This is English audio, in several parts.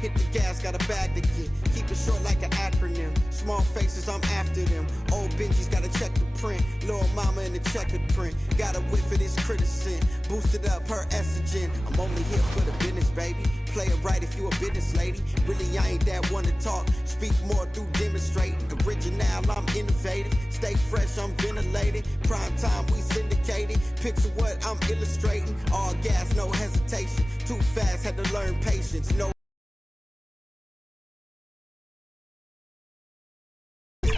Hit the gas, got a bag to get. Keep it short like an acronym. Small faces, I'm after them. Old Benji's gotta check the print. Little mama in the checkered print. Got a whiff of this criticism. Boosted up her estrogen. I'm only here for the business, baby. Play it right if you a business lady. Really, I ain't that one to talk. Speak more through demonstrating. Original, I'm innovative. Stay fresh, I'm ventilated. Prime time, we syndicated. Picture what I'm illustrating. All gas, no hesitation. Too fast, had to learn patience. No.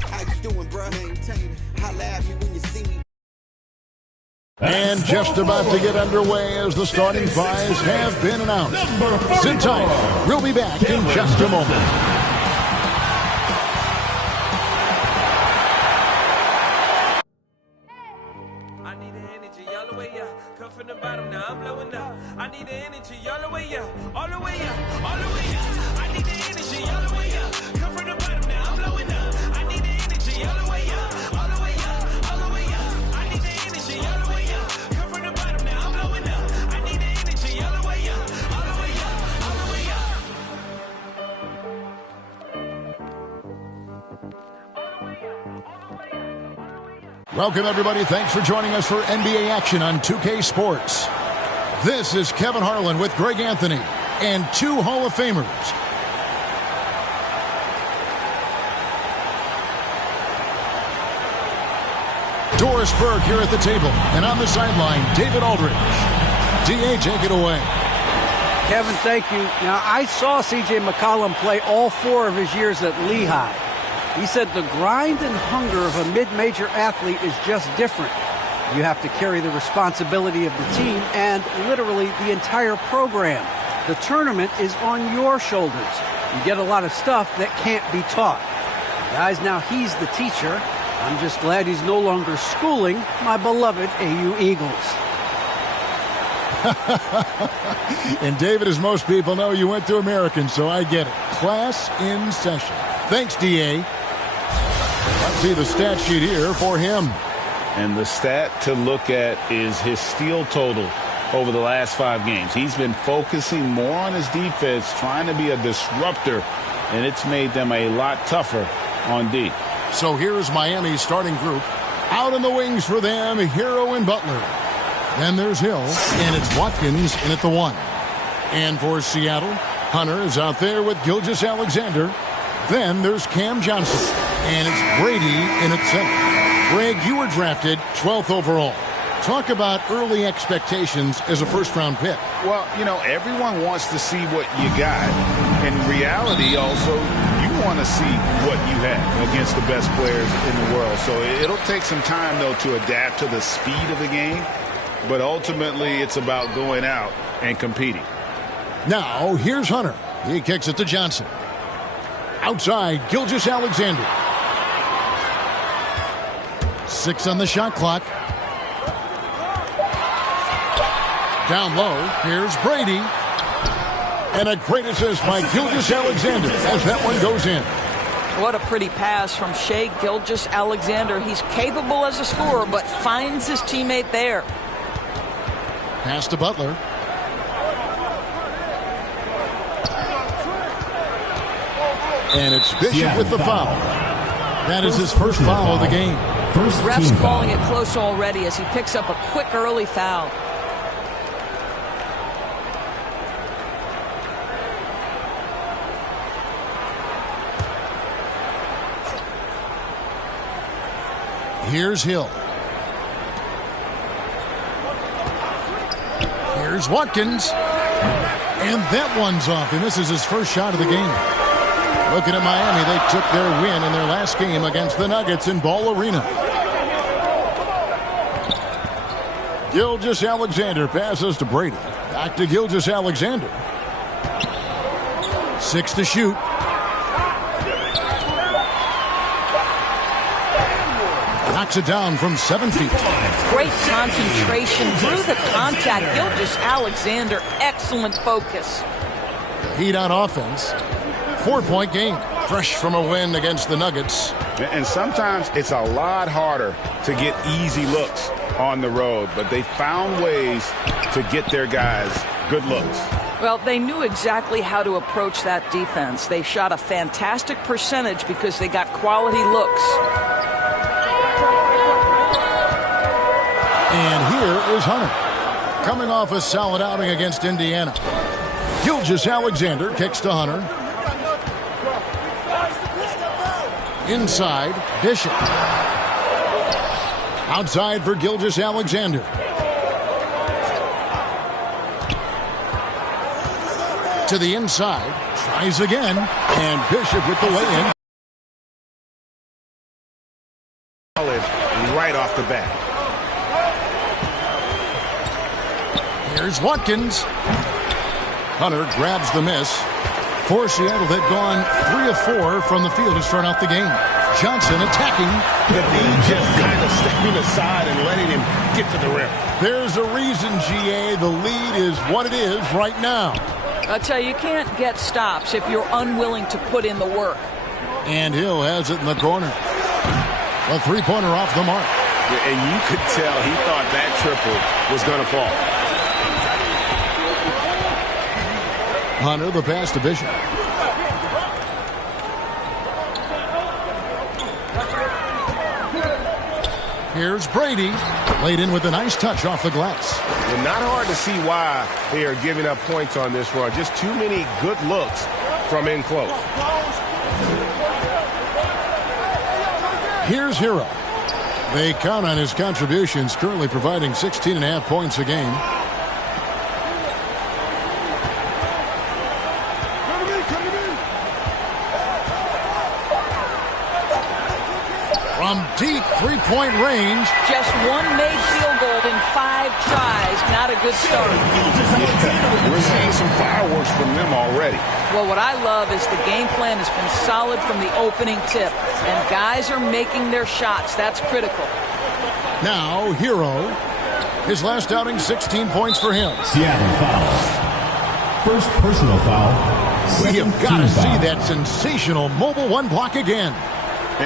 How you doing, bruh? Maintain it. Holla at me when you see me. And just about to get underway as the starting fives have been announced. Sit tight. We'll be back in just a moment. I need the energy all the way up. Come from the bottom, now I'm blowing up. I need the energy all the way up. All the way up. All the way up. I need the energy all the way up. Come from the bottom, now I'm blowing up. I need the energy all the way up. All the way up. All the way up. I need the energy all the way up. Come from the bottom, now I'm blowing up. I need the energy all the way up. All the way up. All the way up. Welcome, everybody. Thanks for joining us for NBA action on 2K Sports. This is Kevin Harlan with Greg Anthony and two Hall of Famers. Doris Burke here at the table, and on the sideline, David Aldridge. D.A., take it away. Kevin, thank you. Now, I saw C.J. McCollum play all 4 of his years at Lehigh. He said the grind and hunger of a mid-major athlete is just different. You have to carry the responsibility of the team and literally the entire program. The tournament is on your shoulders. You get a lot of stuff that can't be taught. Guys, now he's the teacher. I'm just glad he's no longer schooling my beloved AU Eagles. And David, as most people know, you went to American, so I get it. Class in session. Thanks, D.A. Let's see the stat sheet here for him. And the stat to look at is his steal total over the last 5 games. He's been focusing more on his defense, trying to be a disruptor, and it's made them a lot tougher on D. So here's Miami's starting group. Out in the wings for them, Hero and Butler. Then there's Hill, and it's Watkins in at the 1. And for Seattle, Hunter is out there with Gilgeous-Alexander. Then there's Cam Johnson, and it's Brady in at 7. Greg, you were drafted 12th overall. Talk about early expectations as a first-round pick. Well, you know, everyone wants to see what you got. In reality, also, you want to see what you have against the best players in the world. So it'll take some time, though, to adapt to the speed of the game. But ultimately, it's about going out and competing. Now, here's Hunter. He kicks it to Johnson. Outside, Gilgeous-Alexander. 6 on the shot clock. Down low, here's Brady. And a great assist by Gilgeous-Alexander as that one goes in. What a pretty pass from Shai Gilgeous-Alexander. He's capable as a scorer, but finds his teammate there. Pass to Butler. And it's Bishop with the foul. That is his first foul of the game. Ref's calling it close already as he picks up a quick early foul. Here's Hill. Here's Watkins. And that one's off, and this is his first shot of the game. Looking at Miami, they took their win in their last game against the Nuggets in Ball Arena. Gilgeous-Alexander passes to Brady. Back to Gilgeous-Alexander. 6 to shoot. Knocks it down from 7 feet. Great concentration through the contact. Gilgeous-Alexander, excellent focus. Heat on offense. 4-point game. Fresh from a win against the Nuggets. And sometimes it's a lot harder to get easy looks on the road, but they found ways to get their guys good looks. Well, they knew exactly how to approach that defense. They shot a fantastic percentage because they got quality looks. And here is Hunter, coming off a solid outing against Indiana. Gilgeous-Alexander kicks to Hunter. Inside, Bishop. Outside for Gilgeous-Alexander. To the inside, tries again, and Bishop with the lay-in. Right off the bat. Here's Watkins. Hunter grabs the miss. For Seattle, they've gone 3 of 4 from the field to start out the game. Johnson attacking. The D just kind of stepping aside and letting him get to the rim. There's a reason, GA, the lead is what it is right now. I'll tell you, you can't get stops if you're unwilling to put in the work. And Hill has it in the corner. A three-pointer off the mark. And you could tell he thought that triple was going to fall. Hunter, the pass to Bishop. Here's Brady. Laid in with a nice touch off the glass. And not hard to see why they are giving up points on this run. Just too many good looks from in close. Here's Hero. They count on his contributions, currently providing 16.5 points a game. From deep three-point range. Just one made field goal in 5 tries. Not a good start. Yeah, we're seeing some fireworks from them already. Well, what I love is the game plan has been solid from the opening tip. And guys are making their shots. That's critical. Now, Hero. His last outing, 16 points for him. Seattle foul. First personal foul. You've got to see that sensational mobile one block again.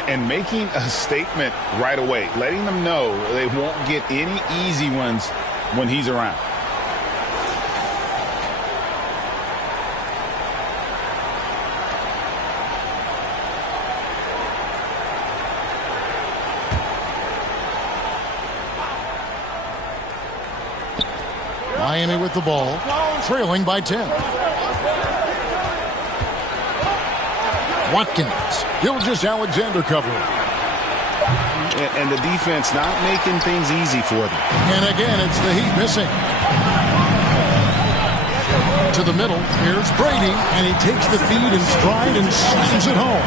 And making a statement right away, letting them know they won't get any easy ones when he's around. Miami with the ball, trailing by 10. Watkins, Gilgeous-Alexander covering. And the defense not making things easy for them. And again, it's the Heat missing. To the middle, here's Brady, and he takes the feed in stride and slams it home.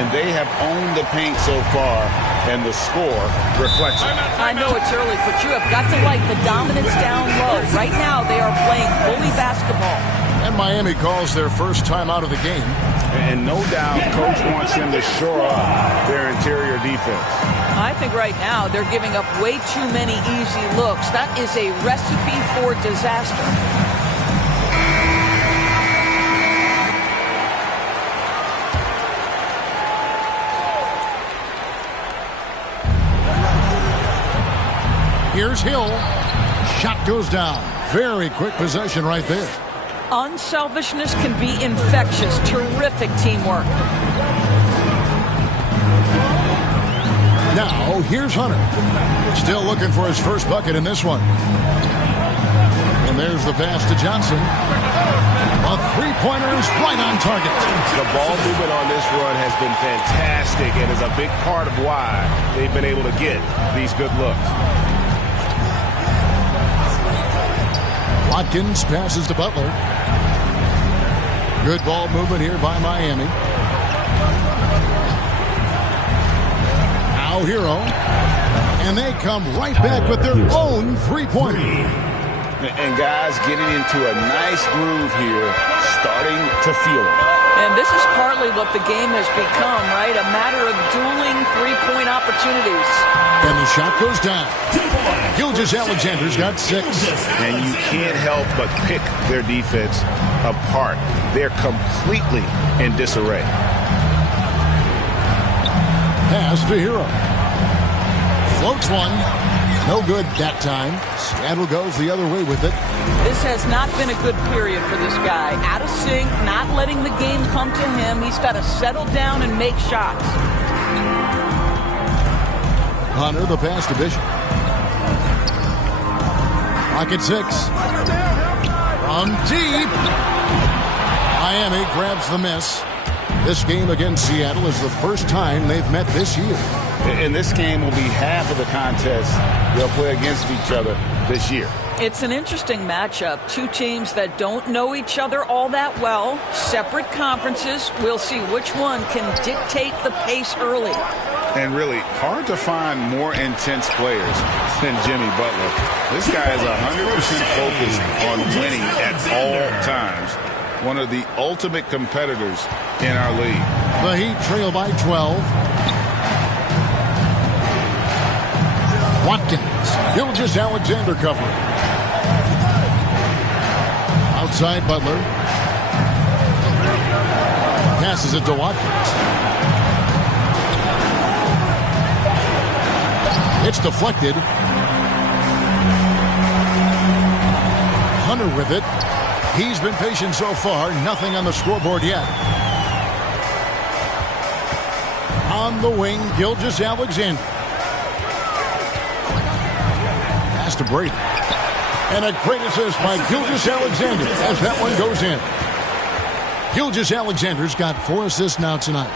And they have owned the paint so far, and the score reflects it. I know it's early, but you have got to like the dominance down low. Right now, they are playing bully basketball. And Miami calls their first time out of the game. And no doubt, Coach wants them to shore up their interior defense. I think right now they're giving up way too many easy looks. That is a recipe for disaster. Here's Hill. Shot goes down. Very quick possession right there. Unselfishness can be infectious. Terrific teamwork. Now, here's Hunter. Still looking for his first bucket in this one. And there's the pass to Johnson. A three-pointer is right on target. The ball movement on this run has been fantastic and is a big part of why they've been able to get these good looks. Watkins passes to Butler. Good ball movement here by Miami. Now Hero. And they come right back with their own three-pointer. And guys getting into a nice groove here, starting to feel it. And this is partly what the game has become, right? A matter of dueling three-point opportunities. And the shot goes down. Gilgeous-Alexander's got 6. And you can't help but pick their defense apart. They're completely in disarray. Pass to Hero. Floats one. No good that time. Seattle goes the other way with it. This has not been a good period for this guy. Out of sync, not letting the game come to him. He's got to settle down and make shots. Hunter, the pass to Bishop. Rocket 6. From deep. Miami grabs the miss. This game against Seattle is the first time they've met this year. And this game will be half of the contest they'll play against each other this year. It's an interesting matchup. Two teams that don't know each other all that well. Separate conferences. We'll see which one can dictate the pace early. And really, hard to find more intense players than Jimmy Butler. This guy is 100% focused on winning at all times. One of the ultimate competitors in our league. The Heat trail by 12. Watkins. Gilgeous-Alexander covering. Outside Butler. Passes it to Watkins. It's deflected. Hunter with it. He's been patient so far. Nothing on the scoreboard yet. On the wing, Gilgeous-Alexander. Pass to Brady. And a great assist by Gilgeous-Alexander as that one goes in. Gilgeous-Alexander's got 4 assists now tonight.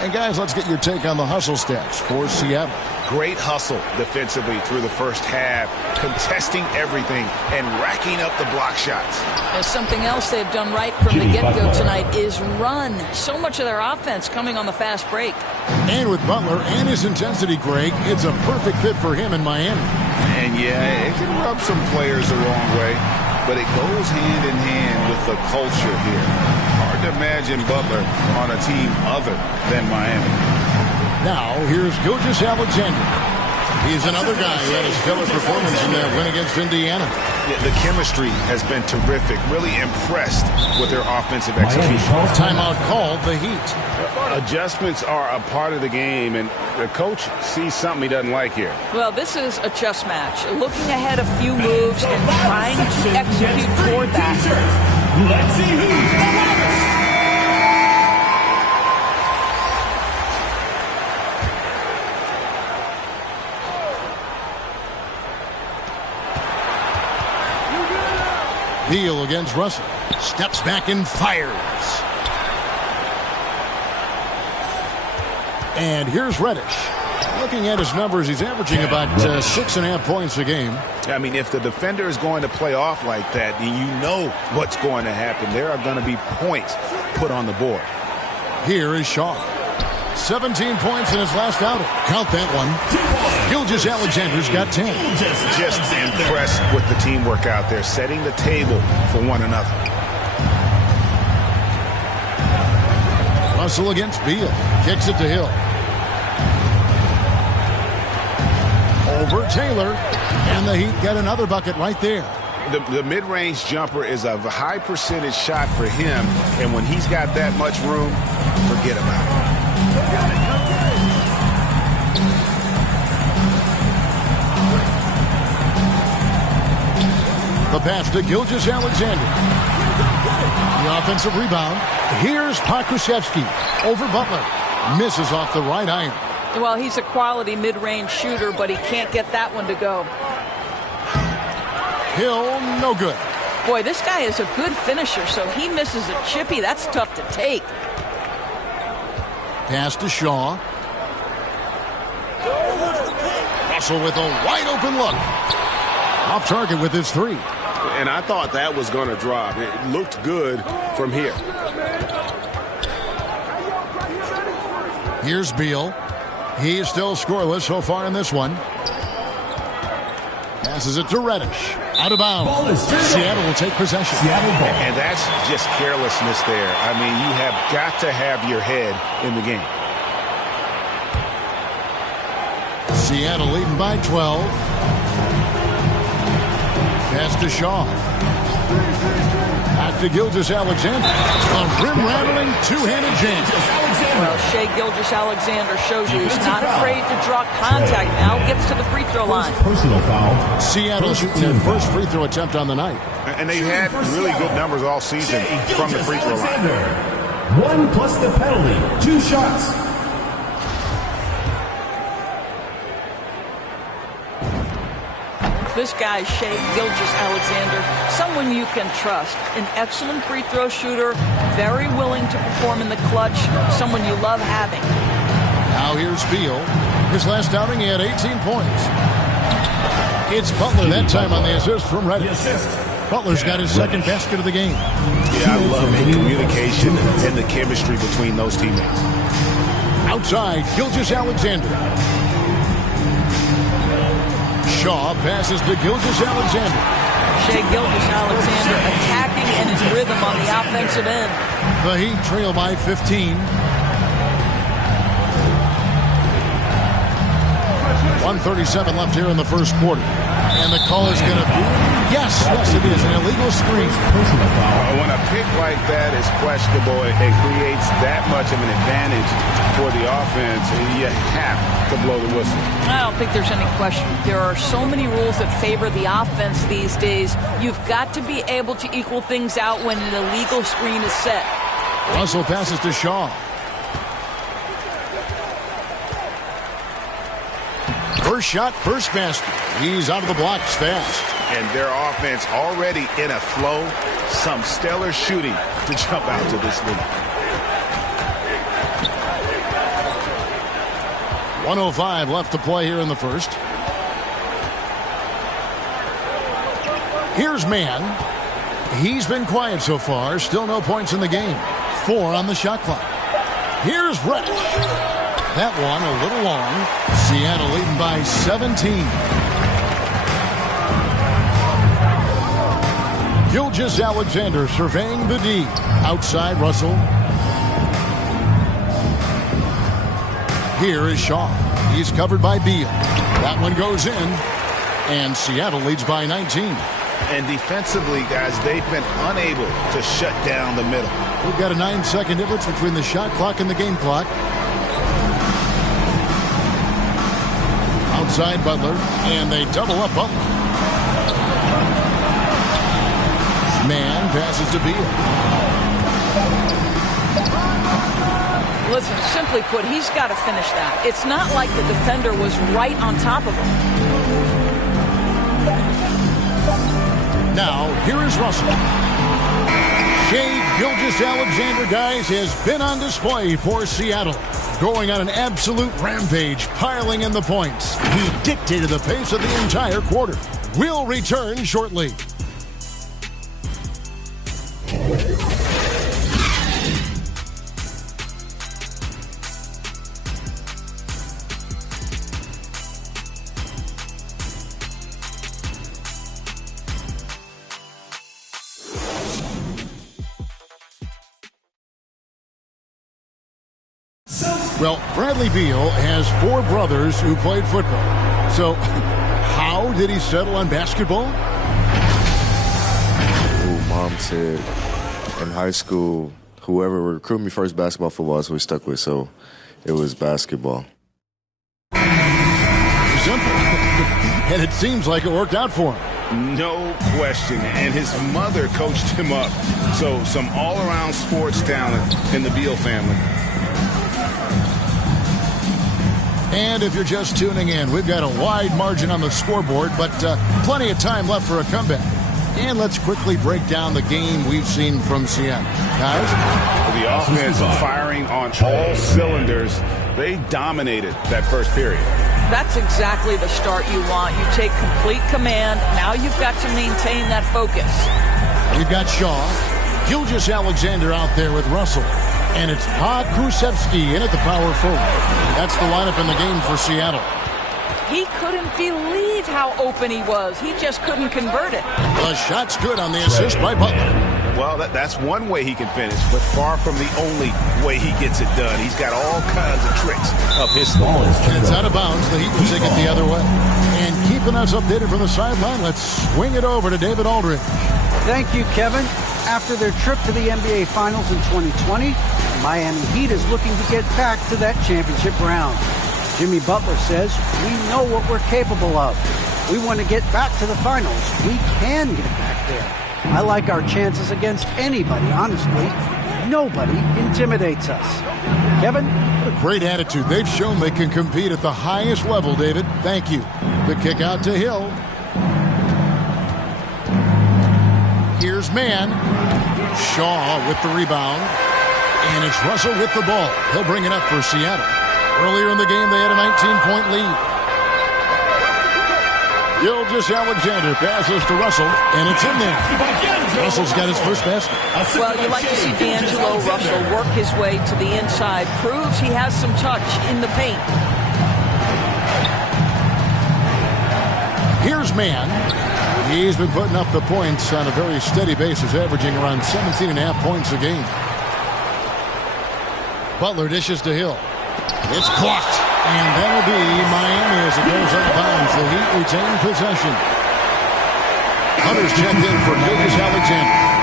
And guys, let's get your take on the hustle stats for Seattle. Great hustle defensively through the first half, contesting everything and racking up the block shots. There's something else they've done right from the get-go tonight is run. So much of their offense coming on the fast break. And with Butler and his intensity, Greg, it's a perfect fit for him in Miami. And yeah, it can rub some players the wrong way, but it goes hand in hand with the culture here. Hard to imagine Butler on a team other than Miami. Now, here's Gilgeous-Alexander. He's another guy who had a stellar performance in their win against Indiana. Yeah, the chemistry has been terrific. Really impressed with their offensive execution. Timeout called the Heat. Adjustments are a part of the game, and the coach sees something he doesn't like here. Well, this is a chess match. Looking ahead a few moves and trying to execute toward that. Let's see who's the loudest. Beal against Russell. Steps back and fires. And here's Reddish. Looking at his numbers, he's averaging about 6.5 points a game. I mean, if the defender is going to play off like that, then you know what's going to happen. There are going to be points put on the board. Here is Shaw. 17 points in his last outing. Count that one. Gilgeous-Alexander's got 10. Just impressed with the teamwork out there, setting the table for one another. Russell against Beal. Kicks it to Hill. Over Taylor. And the Heat got another bucket right there. The mid-range jumper is a high percentage shot for him. And when he's got that much room, forget about it. The pass to Gilgeous-Alexander. The offensive rebound. Here's Pokusevski over Butler. Misses off the right iron. Well, he's a quality mid-range shooter, but he can't get that one to go. Hill, no good. Boy, this guy is a good finisher, so he misses a chippy. That's tough to take. Pass to Shaw. Russell with a wide-open look. Off target with his 3. And I thought that was going to drop. It looked good from here. Here's Beal. He's still scoreless so far in this one. Passes it to Reddish. Out of bounds. Seattle will take possession. And that's just carelessness there. I mean, you have got to have your head in the game. Seattle leading by 12. Pass to Shaw. Back to Gilgeous-Alexander. A rim-rattling two-handed jam. Well, Shai Gilgeous-Alexander shows you he's not afraid to draw contact. Now gets to the free throw line. Personal foul. Seattle shooting their first free throw attempt on the night. And they've had really good numbers all season from the free throw line. 1 plus the penalty. 2 shots. This guy, Shai Gilgeous-Alexander, someone you can trust. An excellent free throw shooter, very willing to perform in the clutch, someone you love having. Now here's Beal. His last outing, he had 18 points. It's Butler that time on the assist from Reddish. Butler's got his second basket of the game. Yeah, I love the communication and the chemistry between those teammates. Outside, Gilgeous-Alexander. Shaw passes to Gilgeous-Alexander. Shai Gilgeous-Alexander attacking and his rhythm on the offensive end. The Heat trail by 15. 1:37 left here in the first quarter. And the call is going to be, yes, it is, an illegal screen. Personal foul. When a pick like that is questionable and creates that much of an advantage for the offense, you have to blow the whistle. I don't think there's any question. There are so many rules that favor the offense these days. You've got to be able to equal things out when an illegal screen is set. Russell passes to Shaw. First shot, first basket. He's out of the blocks fast. And their offense already in a flow. Some stellar shooting to jump out to this lead. 1:05 left to play here in the first. Here's Mann. He's been quiet so far. Still no points in the game. 4 on the shot clock. Here's Reddish. That one a little long. Seattle leading by 17. Gilgeous-Alexander surveying the D. Outside Russell. Here is Shaw. He's covered by Beal. That one goes in. And Seattle leads by 19. And defensively, guys, they've been unable to shut down the middle. We've got a 9-second difference between the shot clock and the game clock. Outside Butler, and they double up Butler. Mann passes to Beal. Listen, simply put, he's got to finish that. It's not like the defender was right on top of him. Now, here is Russell. Shai Gilgeous-Alexander, guys, has been on display for Seattle. Going on an absolute rampage, piling in the points. He dictated the pace of the entire quarter. We'll return shortly. Well, Bradley Beal has 4 brothers who played football. So, how did he settle on basketball? Mom said in high school, whoever recruited me first, basketball, football is what we stuck with. So, it was basketball. Simple. And it seems like it worked out for him. No question. And his mother coached him up. So, some all-around sports talent in the Beal family. And if you're just tuning in, we've got a wide margin on the scoreboard, but plenty of time left for a comeback. And let's quickly break down the game we've seen from Seattle. Guys? The offense firing on all cylinders. They dominated that first period. That's exactly the start you want. You take complete command. Now you've got to maintain that focus. We've got Shaw. Gilgeous-Alexander out there with Russell. And it's Pa Krusevsky in at the power forward. That's the lineup in the game for Seattle. He couldn't believe how open he was. He just couldn't convert it. The shot's good on the assist by Butler. Well, that's one way he can finish, but far from the only way he gets it done. He's got all kinds of tricks up his sleeve. And it's out of bounds. The Heat will take it the other way. And keeping us updated from the sideline, let's swing it over to David Aldridge. Thank you, Kevin. After their trip to the NBA Finals in 2020, the Miami Heat is looking to get back to that championship round. Jimmy Butler says, "We know what we're capable of. We want to get back to the finals. We can get back there. I like our chances against anybody, honestly. Nobody intimidates us." Kevin? What a great attitude. They've shown they can compete at the highest level, David. Thank you. The kick out to Hill. Here's Mann. Shaw with the rebound. And it's Russell with the ball. He'll bring it up for Seattle. Earlier in the game, they had a 19-point lead. Gilgeous-Alexander passes to Russell, and it's in there. Russell's got his first basket. Well, you like to see D'Angelo Russell work his way to the inside. Proves he has some touch in the paint. Here's Mann. He's been putting up the points on a very steady basis, averaging around 17.5 points a game. Butler dishes to Hill. It's clocked. And that'll be Miami as it goes out of bounds. The Heat retain possession. Hunter's checked in for Gilgeous-Alexander.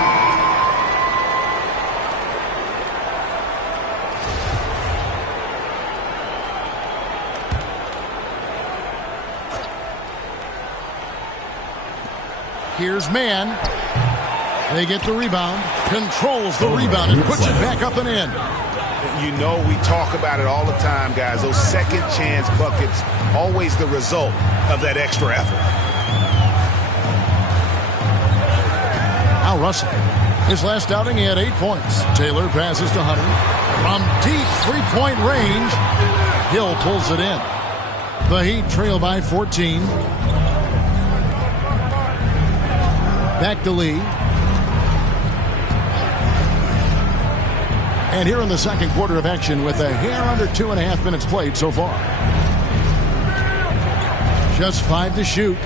Here's Mann. They get the rebound. Controls the rebound and puts it back up and in. You know, we talk about it all the time, guys. Those second chance buckets, always the result of that extra effort. Now Russell. His last outing, he had 8 points. Taylor passes to Hunter. From deep three-point range, Hill pulls it in. The Heat trail by 14. Back to Lee. And here in the second quarter of action with a hair under 2.5 minutes played so far. Just 5 to shoot.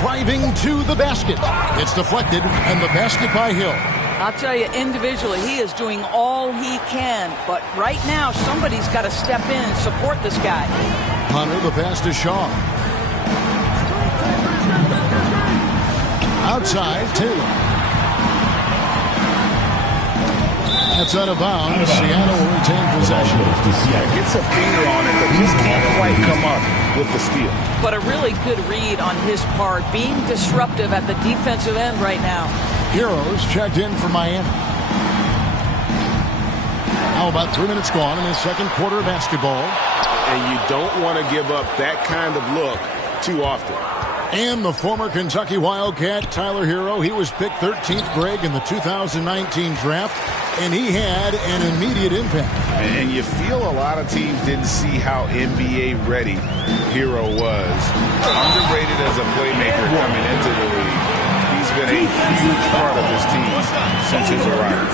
Driving to the basket. It's deflected, and the basket by Hill. I'll tell you, individually, he is doing all he can. But right now, somebody's got to step in and support this guy. Hunter, the pass to Shaw. Outside, Taylor. That's out of bounds. Seattle will retain possession. Gets a finger on it, but just can't quite come up with the steal. But a really good read on his part, being disruptive at the defensive end right now. Heroes checked in for Miami. Now about 3 minutes gone in his second quarter of basketball. And you don't want to give up that kind of look too often. And the former Kentucky Wildcat, Tyler Hero, he was picked 13th Greg in the 2019 draft, and he had an immediate impact. And you feel a lot of teams didn't see how NBA ready Hero was. Underrated as a playmaker coming into the league. He's been a huge part of this team since his arrival.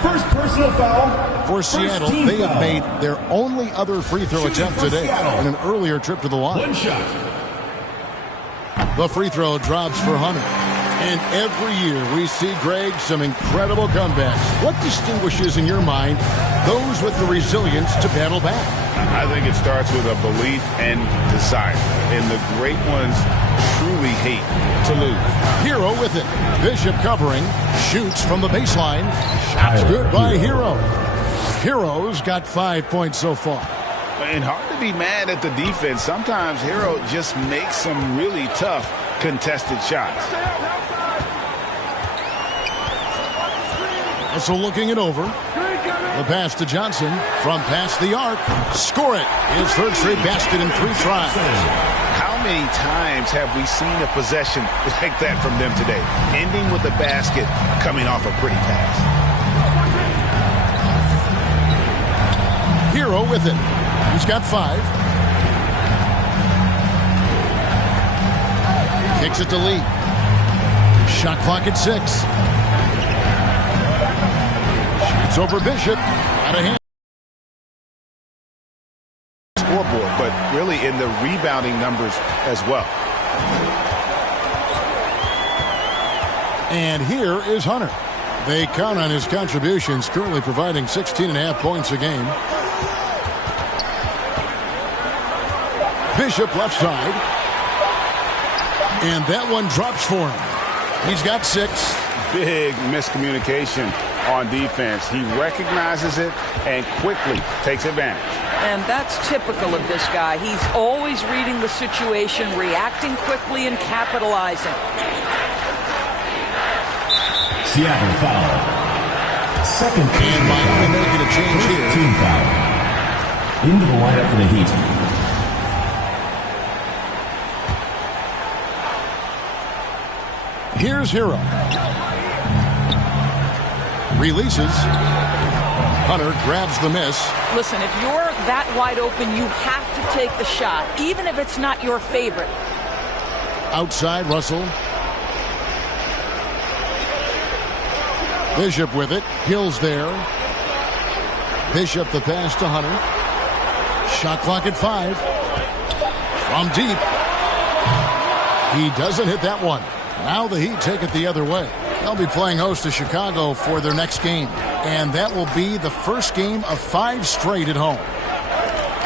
First personal foul. For Seattle, they have made their only other free throw attempt today in an earlier trip to the line. One shot. The free throw drops for Hunter. And every year we see, Greg, some incredible comebacks. What distinguishes, in your mind, those with the resilience to battle back? I think it starts with a belief and desire. And the great ones truly hate to lose. Hero with it. Bishop covering. Shoots from the baseline. Shots good by Hero. Hero's got 5 points so far. And hard to be mad at the defense. Sometimes Hero just makes some really tough contested shots. Russell looking it over. The pass to Johnson from past the arc. Score it. His third straight basket in 3 tries. How many times have we seen a possession like that from them today? Ending with the basket coming off a pretty pass. Hero with it. He's got 5. Kicks it to Lee. Shot clock at 6. Shoots over Bishop. Out of hand. Scoreboard, but really in the rebounding numbers as well. And here is Hunter. They count on his contributions, currently providing 16.5 points a game. Bishop left side. And that one drops for him. He's got 6. Big miscommunication on defense. He recognizes it and quickly takes advantage. And that's typical of this guy. He's always reading the situation, reacting quickly, and capitalizing. Seattle foul. Second And Miami making a change here. Team foul. Into the lineup for the Heat. Here's Hero. Releases. Hunter grabs the miss. Listen, if you're that wide open, you have to take the shot, even if it's not your favorite. Outside, Russell. Bishop with it. Hill's there. Bishop the pass to Hunter. Shot clock at 5. From deep. He doesn't hit that one. Now the Heat take it the other way. They'll be playing host to Chicago for their next game. And that will be the first game of 5 straight at home.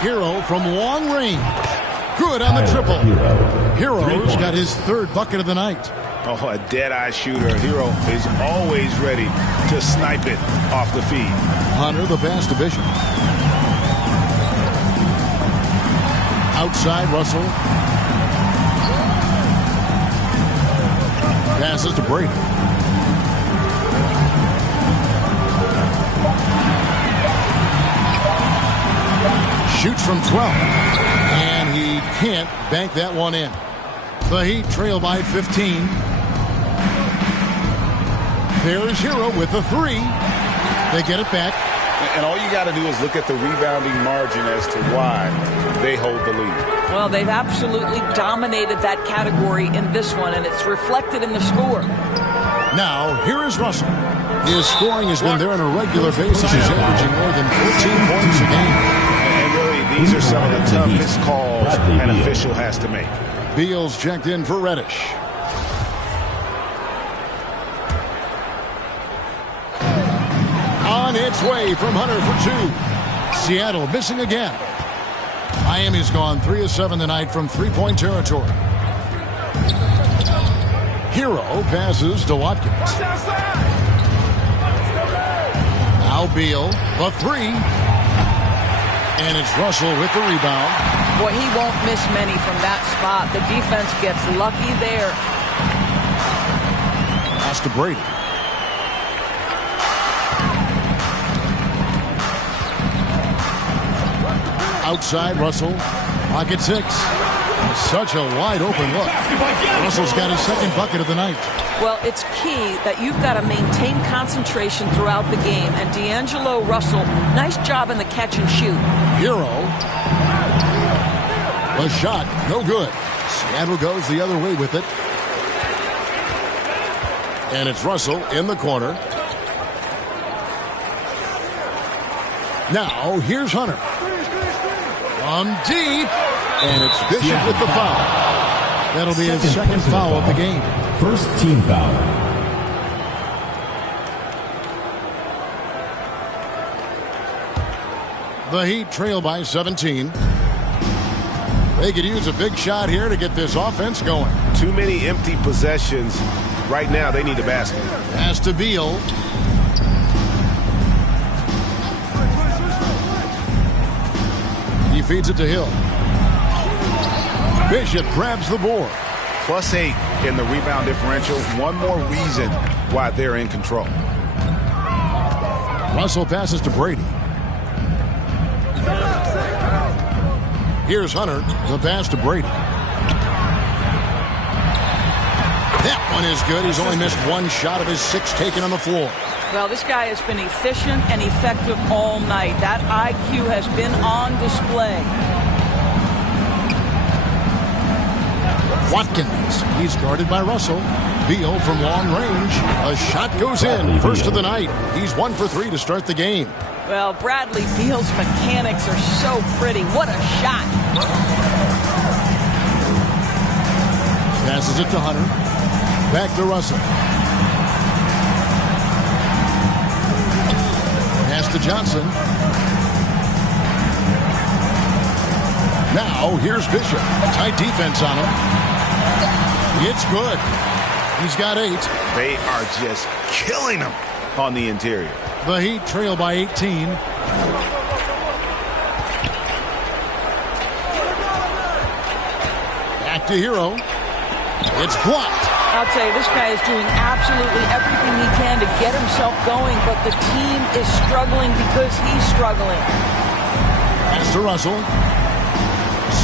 Hero from long range. Good on the triple. Hero's got his 3rd bucket of the night. Oh, a dead-eye shooter. Hero is always ready to snipe it off the feed. Hunter the pass to Bishop. Outside, Russell. Passes to Brady. Shoots from 12. And he can't bank that one in. The Heat trail by 15. There's Hero with the 3. They get it back. And all you got to do is look at the rebounding margin as to why they hold the lead. Well, they've absolutely dominated that category in this one, and it's reflected in the score. Now, here is Russell. His scoring has been there on a regular basis. He's averaging more than 14 points a game. And really, these are some of the toughest calls an official has to make. Beal's checked in for Reddish. On its way from Hunter for 2. Seattle missing again. Miami's gone 3 of 7 tonight from 3-point territory. Hero passes to Watkins. Now Beal, the 3. And it's Russell with the rebound. Boy, he won't miss many from that spot. The defense gets lucky there. Pass to Brady. Outside, Russell. Pocket 6. Such a wide open look. Russell's got his 2nd bucket of the night. Well, it's key that you've got to maintain concentration throughout the game. And D'Angelo Russell, nice job in the catch and shoot. Hero. A shot, no good. Seattle goes the other way with it. And it's Russell in the corner. Now, here's Hunter. From deep. And it's Bishop with the foul. That'll be his 2nd foul of the game. First team foul. The Heat trail by 17. They could use a big shot here to get this offense going. Too many empty possessions. Right now, they need a basket. Pass to Beal. He feeds it to Hill. Bishop grabs the board. +8 in the rebound differential. One more reason why they're in control. Russell passes to Brady. Here's Hunter. The pass to Brady. That one is good. He's only missed 1 shot of his 6 taken on the floor. Well, this guy has been efficient and effective all night. That IQ has been on display. Watkins. He's guarded by Russell. Beal from long range. A shot goes in. First of the night. He's 1 for 3 to start the game. Well, Bradley Beal's mechanics are so pretty. What a shot. Passes it to Hunter. Back to Russell. Pass to Johnson. Now, here's Bishop. Tight defense on him. It's good. He's got 8. They are just killing him on the interior. The Heat trail by 18. Back to Hero. It's blocked. I'll tell you, this guy is doing absolutely everything he can to get himself going, but the team is struggling because he's struggling. Pass to Russell.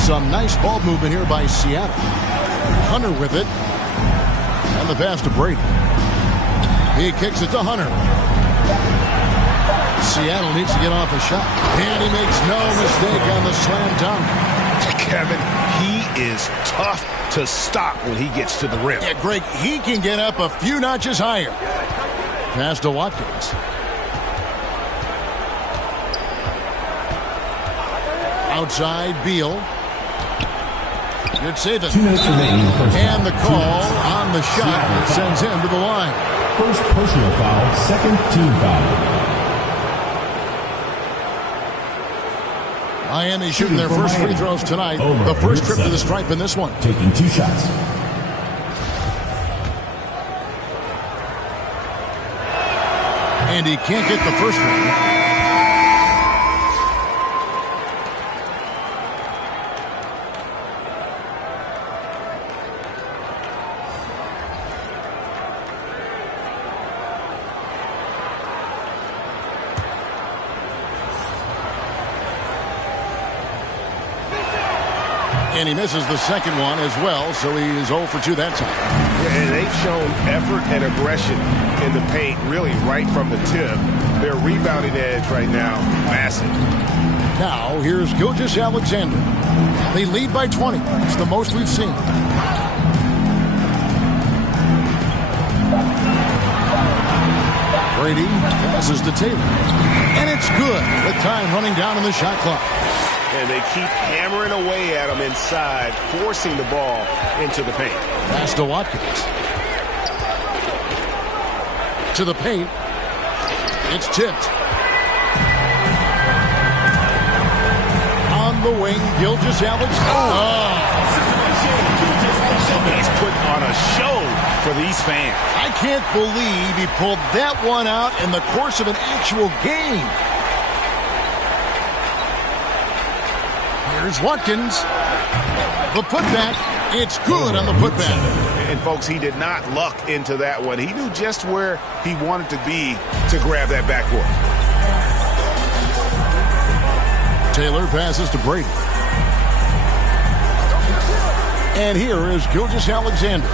Some nice ball movement here by Seattle. Hunter with it. And the pass to Brady. He kicks it to Hunter. Seattle needs to get off a shot. And he makes no mistake on the slam dunk. Kevin, he is tough to stop when he gets to the rim. Yeah, Greg, he can get up a few notches higher. Pass to Watkins. Outside, Beal. Good save it. 2 minutes remaining in the first half. And the call on the shot sends him to the line. First personal foul, second team foul. Miami shooting their first free throws tonight. The first trip to the stripe in this one. Taking 2 shots. And he can't get the first one. And he misses the second one as well, so he is 0 for 2 that time. Yeah, and they've shown effort and aggression in the paint, really right from the tip. Their rebounding edge right now, massive. Now, here's Gilgeous-Alexander. They lead by 20. It's the most we've seen. Brady passes to Taylor. And it's good with time running down in the shot clock. And they keep hammering away at him inside, forcing the ball into the paint. Pass to Watkins. To the paint. It's tipped. On the wing, Gilgeous-Alexander. He's putting on a show for these fans. I can't believe he pulled that one out in the course of an actual game. Here's Watkins. The putback. It's good on the putback. And, folks, he did not luck into that one. He knew just where he wanted to be to grab that backboard. Taylor passes to Brady. And here is Gilgeous-Alexander.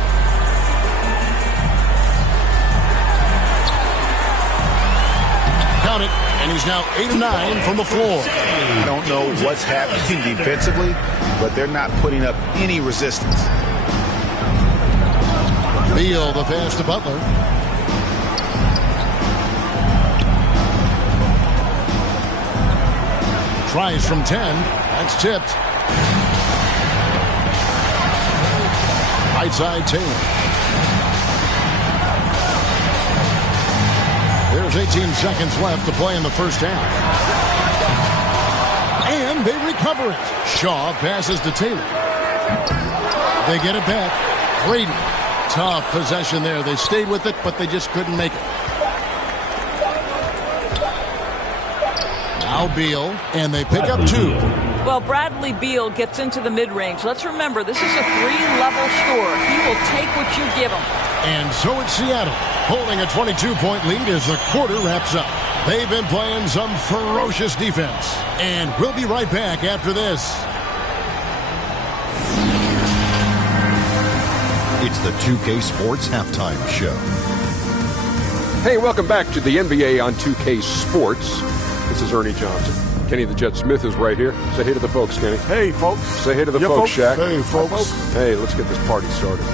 Count it. And he's now 8 of 9 from the floor. I don't know what's happening defensively, but they're not putting up any resistance. Beal, the pass to Butler. Tries from 10. That's tipped. Right side, Taylor. There's 18 seconds left to play in the first half. And they recover it. Shaw passes to Taylor. They get it back. Brady. Tough possession there. They stayed with it, but they just couldn't make it. Now Beal, and they pick up 2. Well, Bradley Beal gets into the mid-range. Let's remember, this is a 3-level score. He will take what you give him. And so it's Seattle, holding a 22-point lead as the quarter wraps up. They've been playing some ferocious defense. And we'll be right back after this. It's the 2K Sports Halftime Show. Hey, welcome back to the NBA on 2K Sports. This is Ernie Johnson. Kenny the Jet Smith is right here. Say hey to the folks, Kenny. Hey, folks. Say hey to the folks, Shaq. Hey, folks. Hey, let's get this party started.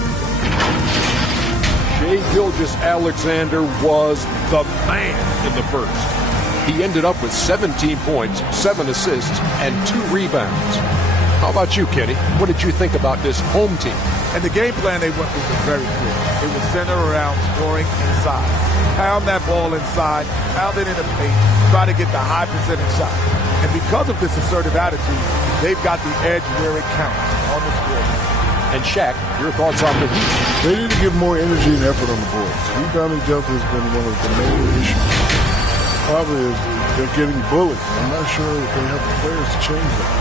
Shai Gilgeous-Alexander was the man in the first. He ended up with 17 points, 7 assists, and 2 rebounds. How about you, Kenny? What did you think about this home team? And the game plan they went with was very clear. It was centered around scoring inside. Pound that ball inside, pound it in the paint, try to get the high percentage shot. And because of this assertive attitude, they've got the edge where it counts on the scoreboard. And Shaq, your thoughts on the Heat? They need to give more energy and effort on the boards. Rebounding depth has been one of the main issues. Probably is they're getting bullied. I'm not sure if they have the players to change that.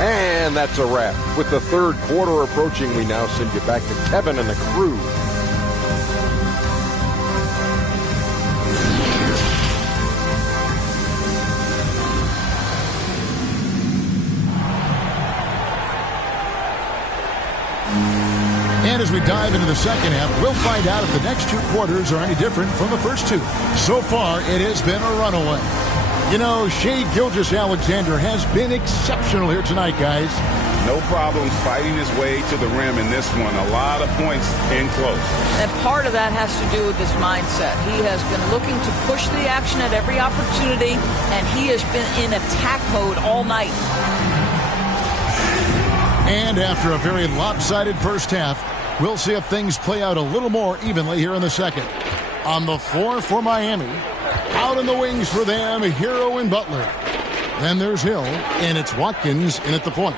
And that's a wrap. With the third quarter approaching, we now send you back to Kevin and the crew. And as we dive into the second half, we'll find out if the next two quarters are any different from the first two. So far, it has been a runaway. You know, Shai Gilgeous-Alexander has been exceptional here tonight, guys. No problems fighting his way to the rim in this one. A lot of points in close. And part of that has to do with his mindset. He has been looking to push the action at every opportunity, and he has been in attack mode all night. And after a very lopsided first half, we'll see if things play out a little more evenly here in the second. On the floor for Miami, out in the wings for them, Hero and Butler. Then there's Hill, and it's Watkins in at the point.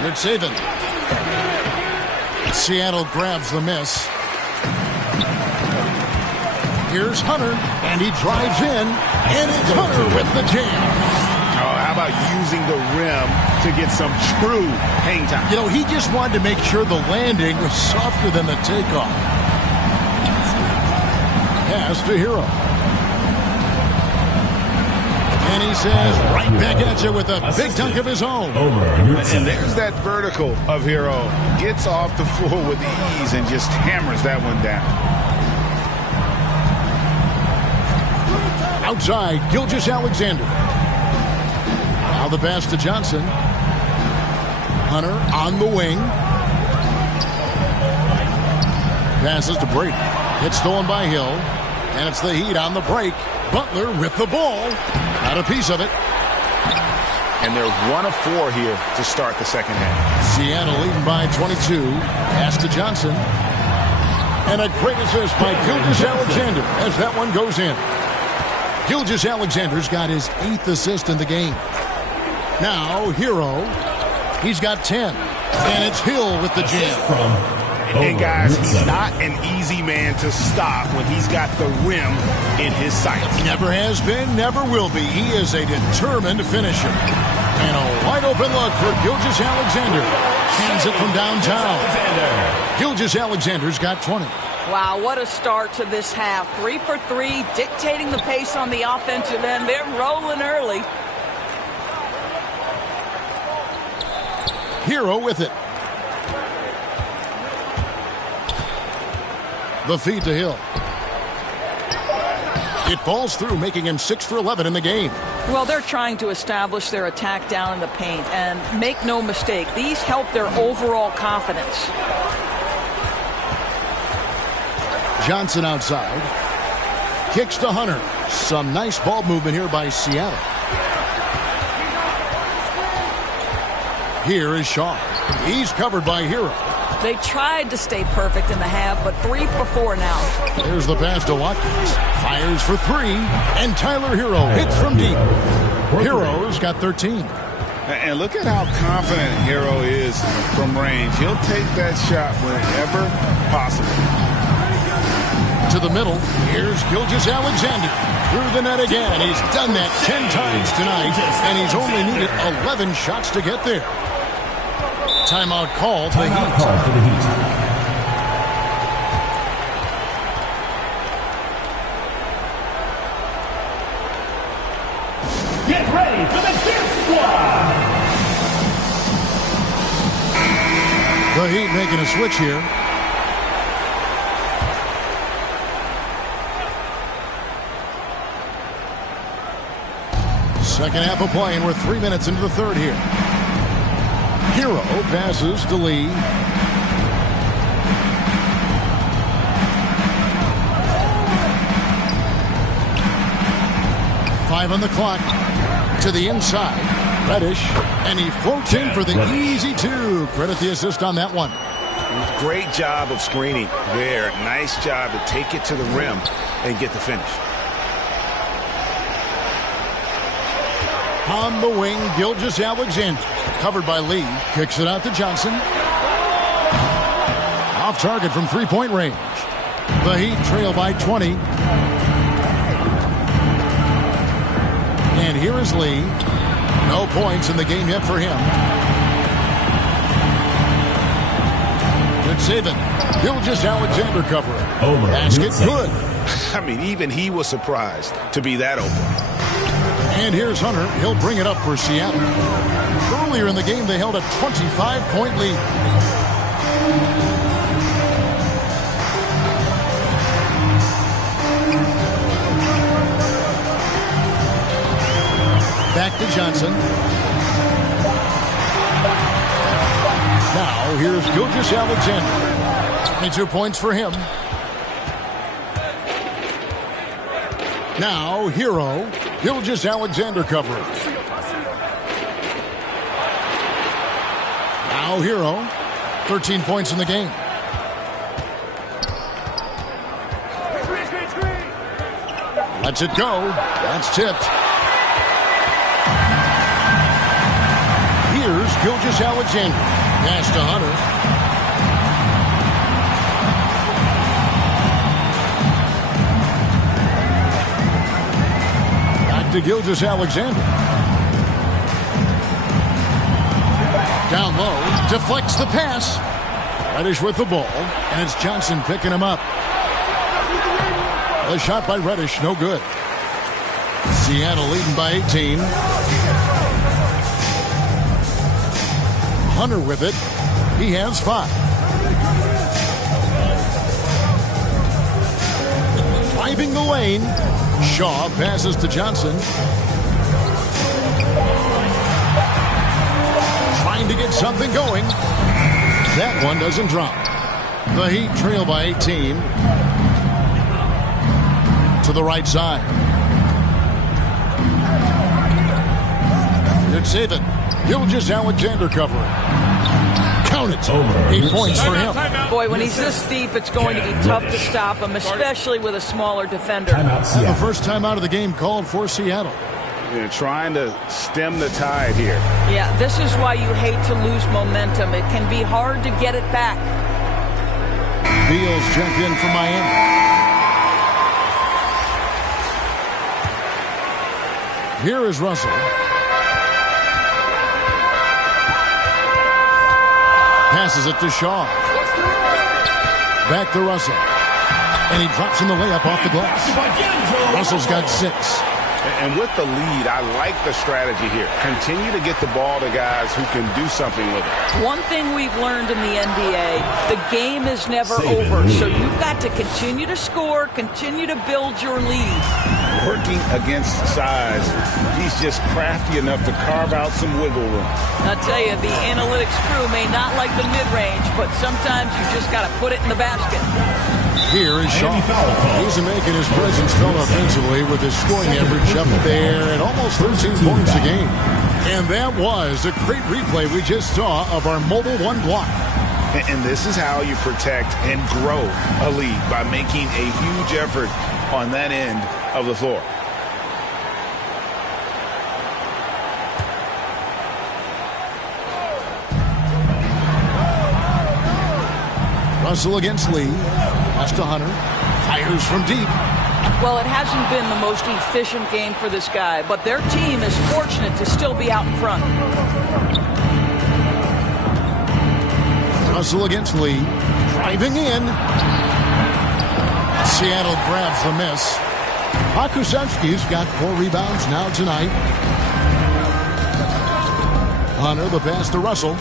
Good saving. Seattle grabs the miss. Here's Hunter, and he drives in, and it's Hunter with the jam. How about using the rim to get some true hang time? You know, he just wanted to make sure the landing was softer than the takeoff. Pass to Hero. And he says, right back at you with a big dunk of his own. And there's that vertical of Hero. Gets off the floor with ease and just hammers that one down. Outside, Gilgeous-Alexander. Now the pass to Johnson. Hunter on the wing. Passes to Brady. It's stolen by Hill. And it's the Heat on the break. Butler with the ball. Got a piece of it. And they're 1 of 4 here to start the second half. Seattle leading by 22. Pass to Johnson. And a great assist by Gilgeous-Alexander as that one goes in. Gilgeous-Alexander's got his 8th assist in the game. Now, Hero. He's got 10. And it's Hill with the jam. And guys, he's not an easy man to stop when he's got the rim in his sights. Never has been, never will be. He is a determined finisher. And a wide open look for Gilgeous-Alexander. Hands it from downtown. Gilgeous-Alexander's got 20. Wow, what a start to this half. 3 for 3, dictating the pace on the offensive end. They're rolling early. Hero with it. The feed to Hill. It falls through, making him 6 for 11 in the game. Well, they're trying to establish their attack down in the paint. And make no mistake, these help their overall confidence. Johnson outside. Kicks to Hunter. Some nice ball movement here by Seattle. Here is Shaw. He's covered by Hero. They tried to stay perfect in the half, but 3 for 4 now. There's the pass to Watkins. Fires for 3, and Tyler Hero hits from deep. Hero's got 13. And look at how confident Hero is from range. He'll take that shot whenever possible. To the middle, here's Gilgeous-Alexander. Through the net again. He's done that 10 times tonight, and he's only needed 11 shots to get there. Timeout call for the Heat. Get ready for the Dip Squad! The Heat making a switch here. Second half of play, and we're 3 minutes into the third here. Hero passes to Lee. Five on the clock. To the inside. Reddish. And he floats in for the easy 2. Credit the assist on that one. Great job of screening there. Nice job to take it to the rim and get the finish. On the wing, Gilgeous-Alexander. Covered by Lee. Kicks it out to Johnson. Off target from three-point range. The Heat trail by 20. And here is Lee. No points in the game yet for him. Good saving. Gilgeous-Alexander covering. Basket good. I mean, even he was surprised to be that open. And here's Hunter. He'll bring it up for Seattle. Earlier in the game, they held a 25-point lead. Back to Johnson. Now, here's Gilgeous-Alexander. 22 points for him. Now, Hero. Gilgeous-Alexander covering. Now, Hero. 13 points in the game. Lets it go. That's tipped. Here's Gilgeous-Alexander. Pass to Hunter. Back to Gilgeous-Alexander. Down low. Deflects the pass. Reddish with the ball. And it's Johnson picking him up. The shot by Reddish, no good. Seattle leading by 18. Hunter with it. He has 5. Driving the lane. Shaw passes to Johnson. Trying to get something going. That one doesn't drop. The Heat trail by 18. To the right side. Good save it. Gilgeous-Alexander covering. Count it. 8 points for him. Boy, when he's this deep, it's going to be tough to stop him, especially with a smaller defender. And the first time out of the game called for Seattle. They're trying to stem the tide here. Yeah, this is why you hate to lose momentum. It can be hard to get it back. Beals checked in for Miami. Here is Russell. Passes it to Shaw. Back to Russell. And he drops in the layup off the glass. Russell's got 6. And with the lead, I like the strategy here. Continue to get the ball to guys who can do something with it. One thing we've learned in the NBA, the game is never over. So you've got to continue to score, continue to build your lead. Working against size, he's just crafty enough to carve out some wiggle room. I'll tell you, the analytics crew may not like the mid-range, but sometimes you just got to put it in the basket. Here is Shaw. He's making his presence felt offensively with his scoring average up there at almost 13 points a game. And that was a great replay we just saw of our Mobile One block. And this is how you protect and grow a lead, by making a huge effort on that end of the floor. Russell against Lee. Pass to Hunter. Fires from deep. Well, it hasn't been the most efficient game for this guy, but their team is fortunate to still be out in front. Russell against Lee. Driving in. Seattle grabs the miss. Pakusevsky's got 4 rebounds now tonight. Hunter, the pass to Russell.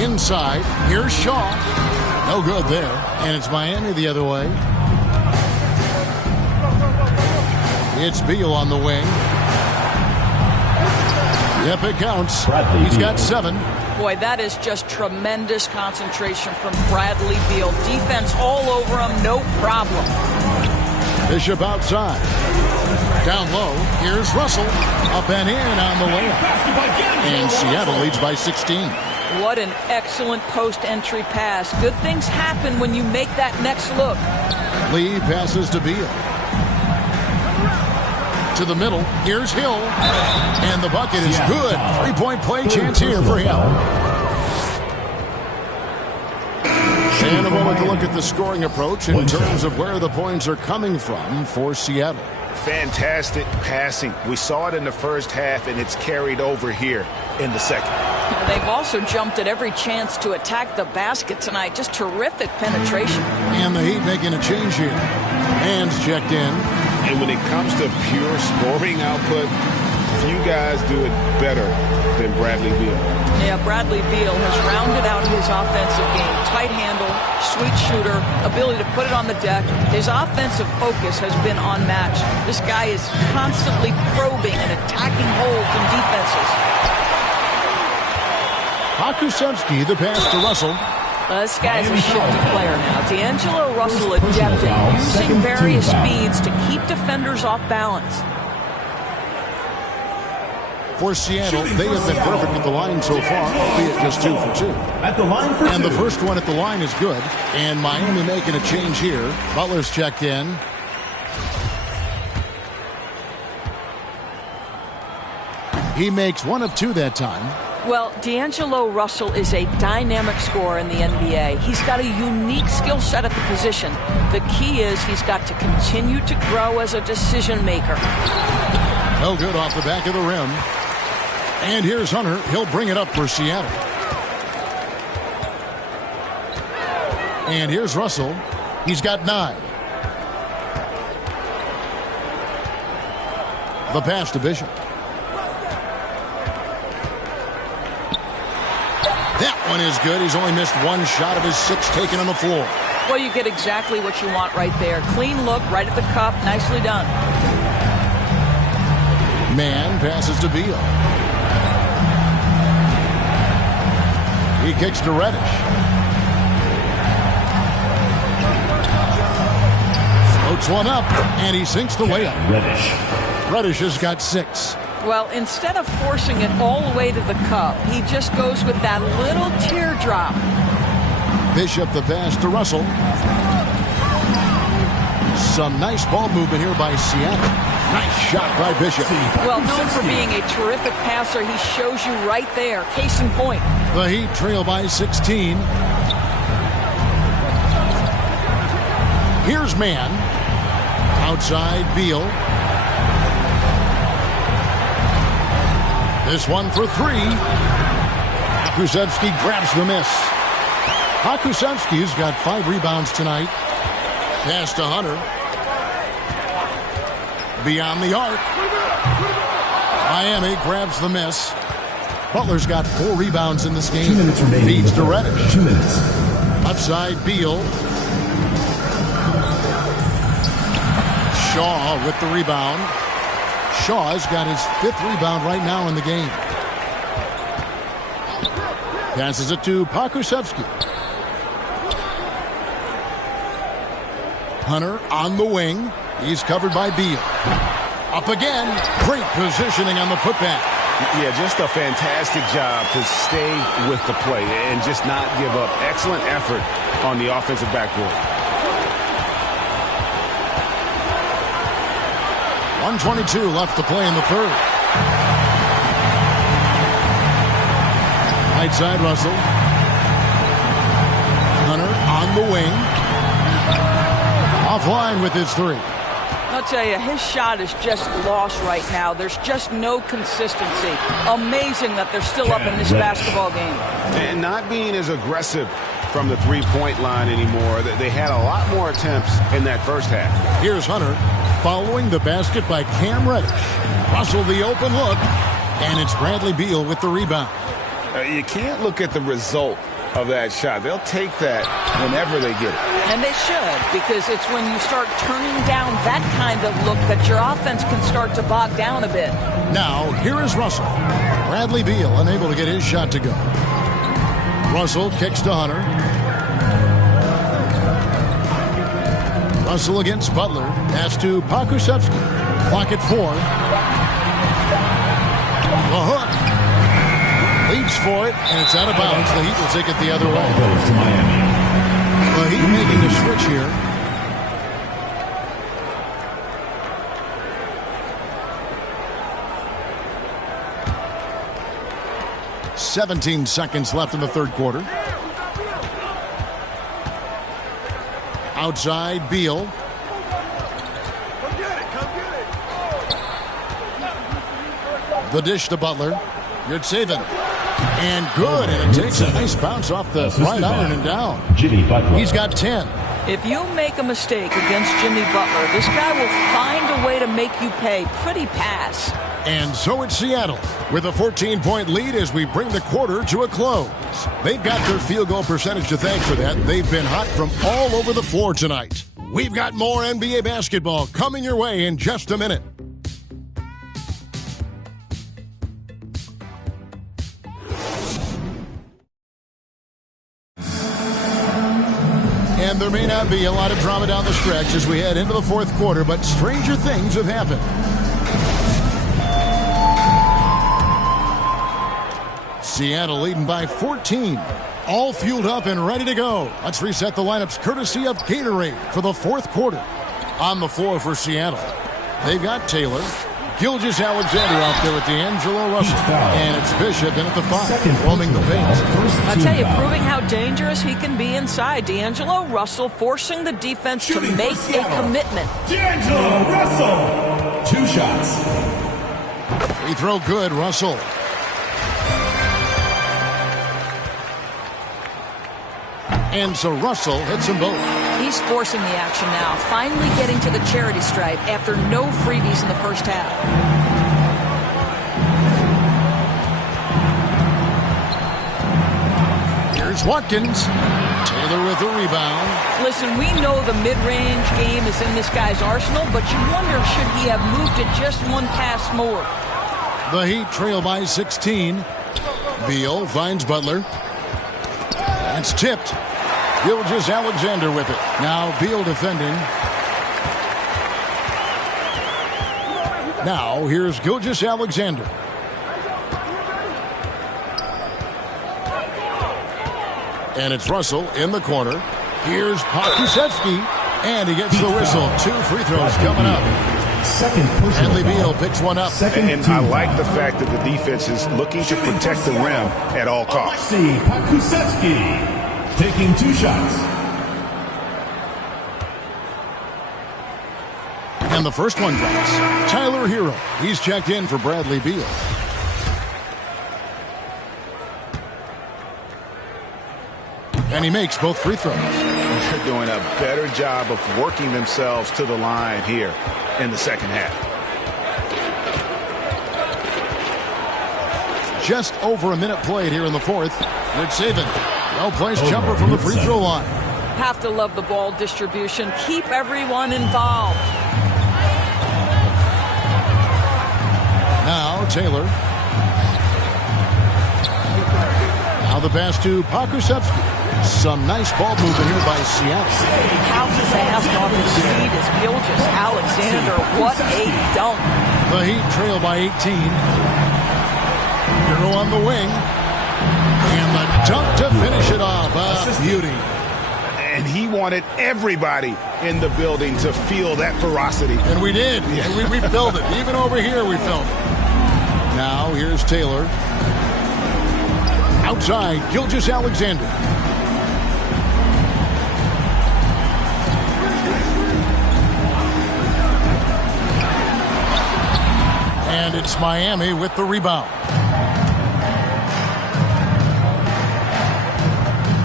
Inside, here's Shaw. No good there. And it's Miami the other way. It's Beal on the wing. Yep, it counts. He's got 7. Boy, that is just tremendous concentration from Bradley Beal. Defense all over him, no problem. Bishop outside. Down low, here's Russell. Up and in on the layup. And Seattle leads by 16. What an excellent post-entry pass. Good things happen when you make that next look. Lee passes to Beal. To the middle. Here's Hill. And the bucket is good. 3-point play chance here for him. And a moment to look at the scoring approach in terms of where the points are coming from for Seattle. Fantastic passing. We saw it in the first half, and it's carried over here in the second. They've also jumped at every chance to attack the basket tonight. Just terrific penetration. And the Heat making a change here. Hands checked in. And when it comes to pure scoring output, few guys do it better than Bradley Beal. Yeah, Bradley Beal has rounded out his offensive game. Tight handle, sweet shooter, ability to put it on the deck. His offensive focus has been unmatched. This guy is constantly probing and attacking holes in defenses. Hakusevsky, the pass to Russell. This guy's a shifty player now. D'Angelo Russell adept at using various speeds to keep defenders off balance. For Seattle, they have been perfect at the line so far, albeit just 2 for 2. At the line for 2. And the first one at the line is good. And Miami making a change here. Butler's checked in. He makes 1 of 2 that time. Well, D'Angelo Russell is a dynamic scorer in the NBA. He's got a unique skill set at the position. The key is he's got to continue to grow as a decision maker. No good off the back of the rim. And here's Hunter. He'll bring it up for Seattle. And here's Russell. He's got 9. The pass to Bishop. That one is good. He's only missed 1 shot of his 6 taken on the floor. Well, you get exactly what you want right there. Clean look, right at the cup. Nicely done. Man passes to Beal. He kicks to Reddish. Floats one up, and he sinks the layup. Reddish has got 6. Well, instead of forcing it all the way to the cup, he just goes with that little teardrop. Bishop the pass to Russell. Some nice ball movement here by Seattle. Nice shot by Bishop. Well, known for being a terrific passer, he shows you right there. Case in point. The Heat trail by 16. Here's Man. Outside Beal. This one for 3. Hakusevsky grabs the miss. Hakusevsky's got 5 rebounds tonight. Pass to Hunter. Beyond the arc. Miami grabs the miss. Butler's got 4 rebounds in this game. 2 minutes remaining. Feeds to Reddish. 2 minutes. Upside Beal. Shaw with the rebound. Shaw's got his 5th rebound right now in the game. Passes it to Hakusevsky. Hunter on the wing. He's covered by Beal. Up again. Great positioning on the putback. Yeah, just a fantastic job to stay with the play and just not give up. Excellent effort on the offensive backboard. 1:22 left to play in the third. Right side Russell. Hunter on the wing. Offline with his 3. I'll tell you, his shot is just lost right now. There's just no consistency. Amazing that they're still up in this basketball game. And not being as aggressive from the 3-point line anymore. They had a lot more attempts in that first half. Here's Hunter following the basket by Cam Reddish. Russell the open look, and it's Bradley Beal with the rebound. You can't look at the result of that shot. They'll take that whenever they get it. And they should, because it's when you start turning down that kind of look that your offense can start to bog down a bit. Now, here is Russell. Bradley Beal unable to get his shot to go. Russell kicks to Hunter. Russell against Butler. Pass to Hakusevsky. Clock at 4. The hook. Leaps for it, and it's out of bounds. The Heat will take it the other way. Goes to Miami. The Heat making a switch here. 17 seconds left in the third quarter. Outside, Beal. The dish to Butler. Good saving. And good. And it takes a nice bounce off the right iron and down. He's got 10. If you make a mistake against Jimmy Butler, this guy will find a way to make you pay. Pretty pass. And so it's Seattle with a 14-point lead as we bring the quarter to a close. They've got their field goal percentage to thank for that. They've been hot from all over the floor tonight. We've got more NBA basketball coming your way in just a minute. And there may not be a lot of drama down the stretch as we head into the fourth quarter, but stranger things have happened. Seattle leading by 14. All fueled up and ready to go. Let's reset the lineups courtesy of Gatorade for the fourth quarter. On the floor for Seattle, they've got Taylor, Gilgeous-Alexander out there with D'Angelo Russell. And it's Bishop in at the 5, roaming the paint. I tell you, proving how dangerous he can be inside. D'Angelo Russell forcing the defense to make a commitment. D'Angelo Russell. 2 shots. Free throw good, Russell. And so Russell hits them both. He's forcing the action now, finally getting to the charity stripe after no freebies in the first half. Here's Watkins. Taylor with the rebound. Listen, we know the mid-range game is in this guy's arsenal, but you wonder should he have moved it just one pass more. The Heat trail by 16. Beal finds Butler. It's tipped. Gilgeous-Alexander with it. Now Beal defending. Now here's Gilgeous-Alexander. And it's Russell in the corner. Here's Pokusevski. And he gets the whistle. 2 free throws coming up. Bradley Beal picks one up. And I like the fact that the defense is looking to protect the rim at all costs. Pokusevski taking 2 shots. And the first one drops. Tyler Hero. He's checked in for Bradley Beal. And he makes both free throws. They're doing a better job of working themselves to the line here in the second half. Just over a minute played here in the fourth. Good saving. Well-placed jumper from the free throw line. Have to love the ball distribution. Keep everyone involved. Now Taylor. Now the pass to Pokusevski. Some nice ball movement here by Seattle. How fast off his feet is Gilgeous-Alexander. What a dunk. The Heat trail by 18. Hero on the wing. And the dunk to finish it off. Beauty. And he wanted everybody in the building to feel that ferocity. And we did. Yeah. We felt it. Even over here we felt it. Now here's Taylor. Outside, Gilgeous-Alexander. And it's Miami with the rebound.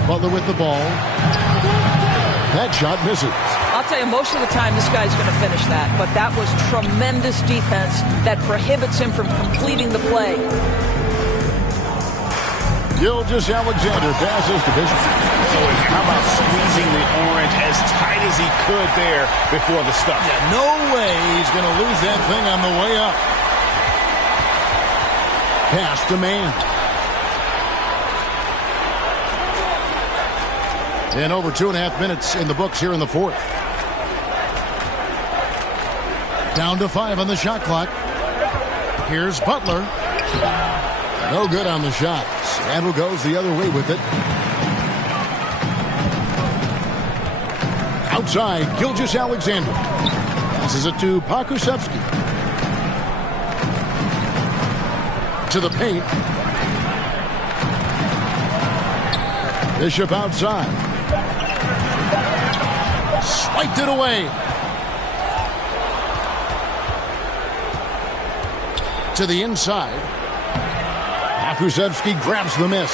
Butler with the ball. That shot misses. I'll tell you, most of the time this guy's going to finish that, but that was tremendous defense that prohibits him from completing the play. Gilgeous-Alexander passes to Bishop. So how about squeezing the orange as tight as he could there before the stuff? Yeah, no way he's going to lose that thing on the way up. Pass to man. And over 2.5 minutes in the books here in the fourth. Down to 5 on the shot clock. Here's Butler. No good on the shot. Seattle goes the other way with it. Outside, Gilgeous-Alexander. Passes it to Pokusevski. To the paint. Bishop outside. Swiped it away. To the inside. Akusevsky grabs the miss.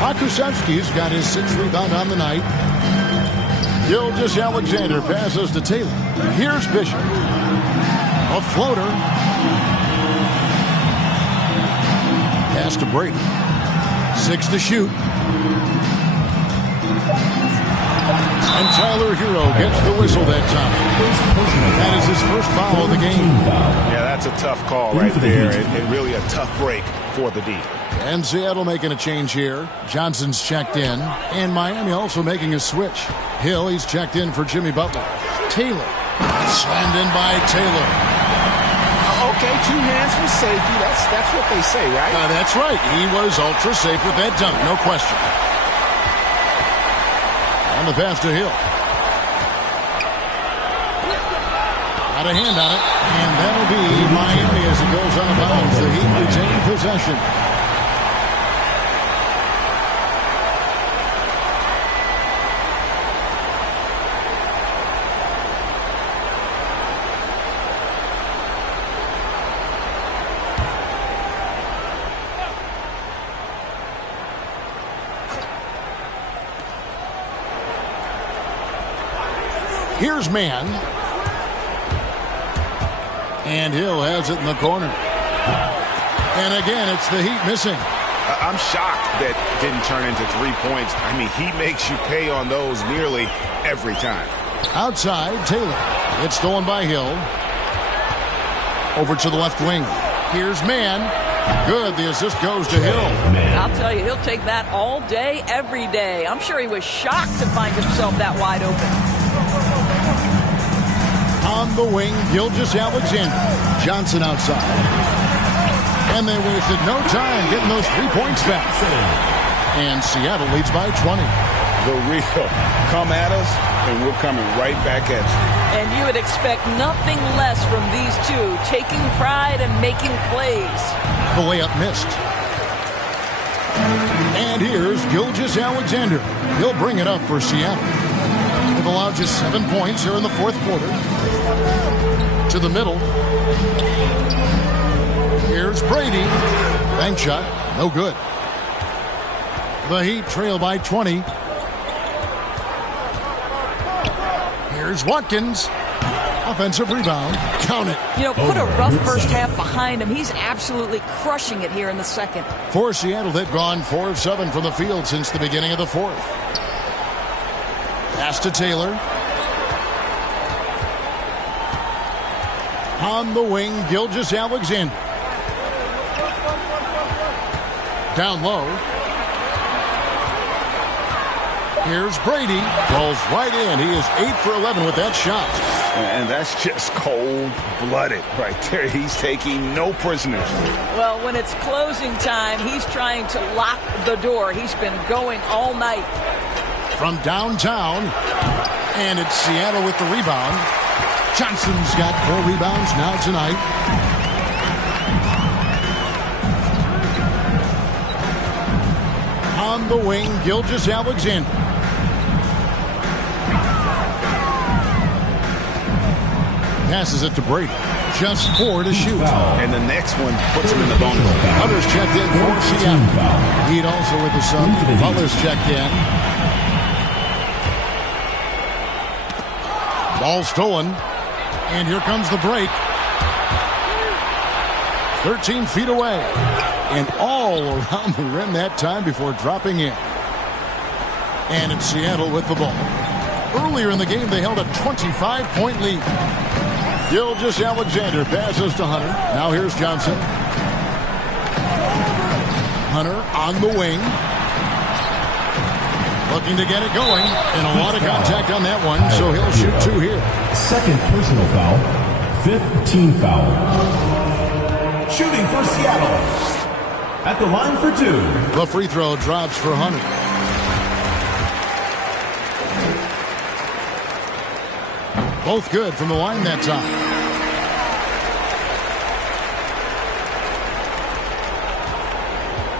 Akusevsky's got his 6th rebound on the night. Gilgeous-Alexander passes to Taylor. Here's Bishop. A floater. Pass to Brady. 6 to shoot. And Tyler Hero gets the whistle that time. That is his first foul of the game. Yeah, that's a tough call right there, and really a tough break for the D. And Seattle making a change here. Johnson's checked in, and Miami also making a switch. Hill, he's checked in for Jimmy Butler. Taylor, slammed in by Taylor. Okay, 2 hands for safety. That's what they say, right? That's right. He was ultra safe with that dunk, no question. On the pass to Hill. Got a hand on it, and that'll be Miami as it goes out of bounds. The Heat retain possession. Here's man. And Hill has it in the corner. And again, it's the Heat missing. I'm shocked that didn't turn into 3 points. I mean, he makes you pay on those nearly every time. Outside, Taylor. It's stolen by Hill. Over to the left wing. Here's man. Good. The assist goes to Hill. I'll tell you, he'll take that all day, every day. I'm sure he was shocked to find himself that wide open. On the wing, Gilgeous-Alexander. Johnson outside. And they wasted no time getting those 3 points back. And Seattle leads by 20. The real come at us, and we're coming right back at you. And you would expect nothing less from these two, taking pride and making plays. The layup missed. And here's Gilgeous-Alexander. He'll bring it up for Seattle. They've allowed just 7 points here in the 4th quarter. To the middle. Here's Brady. Bank shot. No good. The Heat trail by 20. Here's Watkins. Offensive rebound. Count it. You know, put a rough first half behind him. He's absolutely crushing it here in the second. For Seattle, they've gone 4 of 7 from the field since the beginning of the 4th. Pass to Taylor. On the wing, Gilgeous-Alexander. Down low. Here's Brady. Rolls right in. He is 8 for 11 with that shot. And that's just cold-blooded right there. He's taking no prisoners. Well, when it's closing time, he's trying to lock the door. He's been going all night. From downtown, and it's Seattle with the rebound. Johnson's got 4 rebounds now tonight. On the wing, Gilgeous-Alexander. Passes it to Brady. Just 4 to shoot. And the next one puts him in the bonus. Butler's checked in for Seattle. Heat also with the sub. Butler's checked in. Ball stolen. And here comes the break. 13 feet away. And all around the rim that time before dropping in. And it's Seattle with the ball. Earlier in the game, they held a 25-point lead. Gilgeous-Alexander passes to Hunter. Now here's Johnson. Hunter on the wing. Looking to get it going. And a lot of contact on that one, so he'll shoot 2 here. Second personal foul. 5th team foul. Shooting for Seattle. At the line for 2. The free throw drops for Hunter. Both good from the line that time.